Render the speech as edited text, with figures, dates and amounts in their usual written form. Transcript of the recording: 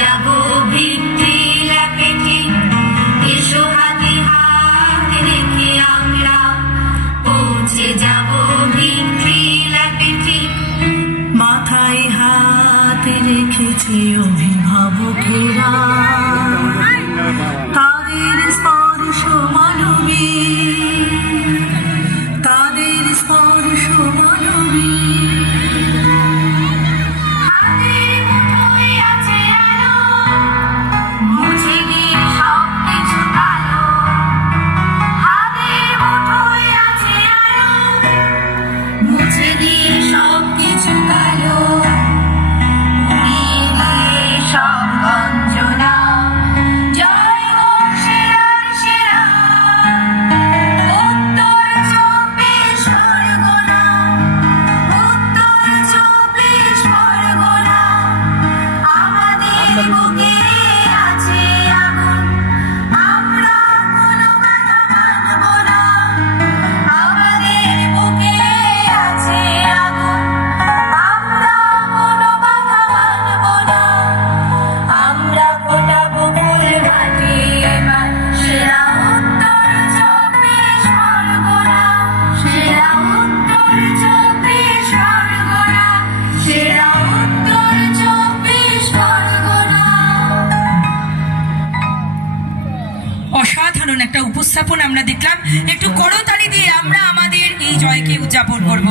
যাব ভিত্তি ল্যাপেটি, এসো হাতে হাত রেখে আমরা পৌঁছে যাব ভিত্তি ল্যাপেটি। মাথায় হাত রেখেছে অভিভাবকেরা, তাদের স্পর্শ মানবী, তাদের স্পর্শ মানবী। অসাধারণ একটা উপস্থাপন আমরা দেখলাম। একটু করতালি দিয়ে আমরা আমাদের এই জয়কে উদযাপন করব।